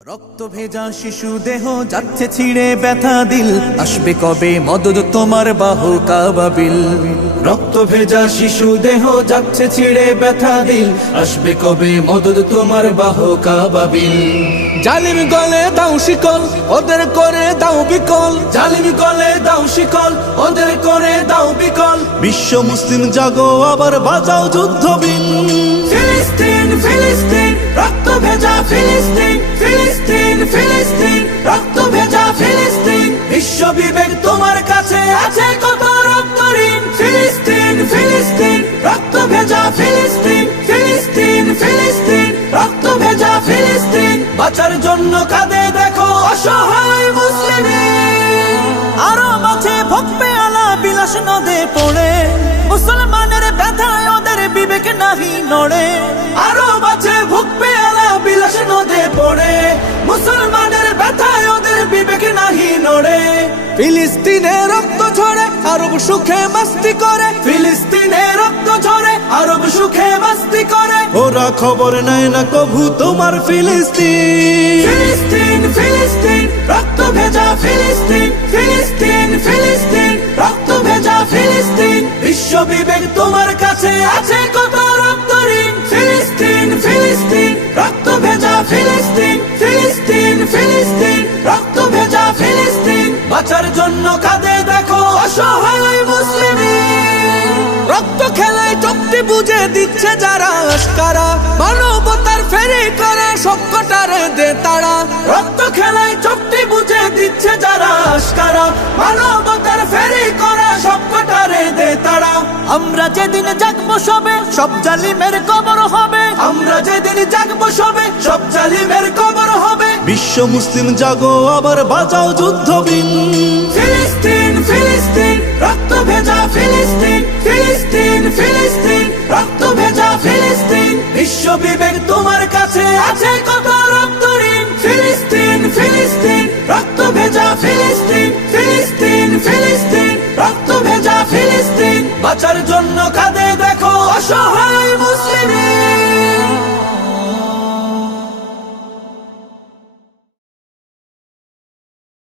রক্ত ভেজা শিশু দেহ যাচ্ছে ছিঁড়ে ব্যথা দিল, আসবে কবে মদদ তোমার বাহু কাবাবিল। রক্ত ভেজা শিশু দেহ যাচ্ছে ছিঁড়ে ব্যথা দিল, আসবে কবে মদদ তোমার বাহু কাবাবিল। জালিম গলে দাও শিকল, ওদের করে দাও বিকল। জালিম গলে দাও শিকল, ওদের করে দাও বিকল। বিশ্ব মুসলিম জাগো আবার বাজাও যুদ্ধ বিন। ফিলিস্তিন ফিলিস্তিন রক্ত ভেজা ফিলিস্তিন, ফিলিস্তিন ফিলিস্তিন রক্ত ভেজা ফিলিস্তিন। বিশ্ব বিবেক তোমার কাছে আছে কত রক্ত ঋণ। ফিলিস্তিন ফিলিস্তিন রক্ত ভেজা ফিলিস্তিন, ফিলিস্তিন ফিলিস্তিন রক্ত ভেজা ফিলিস্তিন। বাঁচার জন্য কাঁদে দেখো অসহায় মুসলিম। আরো মাঝে ভক্তি আলা বিলাস নদে পড়ে, মুসলমানের ব্যথায় ওদের বিবেক নাহি নড়ে। আরো মাঝে ভক্তি আলা বিলাস নদে পড়ে, মুসলমানের ব্যথায় ওদের বিবেক নাহি নড়ে। ফিলিস্তিনে রক্ত ঝরে আরব সুখে মস্তি করে, ফিলিস্তিনে রক্ত ঝরে আরব সুখে মস্তি করে। ওরা খবর নেয় না কভু তোমার ফিলিস্তিন। ফিলিস্তিন ফিলিস্তিন রক্ত ভেজা ফিলিস্তিন, ফিলিস্তিন ফিলিস্তিন রক্ত ভেজা ফিলিস্তিন। বিশ্ব বিবেক তোমার কাছে আছে কত রক্ত ঋণ। ফিলিস্তিন ফিলিস্তিন রক্ত ভেজা ফিলিস্তিন, ফিলিস্তিন ফিলিস্তিন রক্ত ভেজা ফিলিস্তিন। বাঁচার জন্য কাঁদে দেখো অসহায় মুসলিম। রক্ত খেলায় চোখটি বুঝে দিচ্ছে যারা আশকারা, মানবতার ফেরি করে সবকটারে দে তারা। রক্ত খেলায় চোখটি বুঝে দিচ্ছে যারা আশকারা, মানবতার ফেরি করে সবকটারে দে তারা। আমরা যেদিন জাগবো সবে সব জালিমের কবর হবে, আমরা যেদিন জাগবো সবে সব জালিমের কবর হবে। বিশ্ব মুসলিম জাগো আবার বাজাও যুদ্ধ বিন। ফিলিস্তিন ফিলিস্তিন রক্ত ভেজা ফিলিস্তিন, ফিলিস্তিন ফিলিস্তিন রক্ত ভেজা ফিলিস্তিন। বিশ্ব বিবেক তোমার কাছে আছে কত রক্ত ঋণ। ফিলিস্তিন ফিলিস্তিন রক্ত ভেজা ফিলিস্তিন, ফিলিস্তিন ফিলিস্তিন রক্ত ভেজা ফিলিস্তিন। বাঁচার জন্য কাঁদে দেখো অসহায় মুসলিম।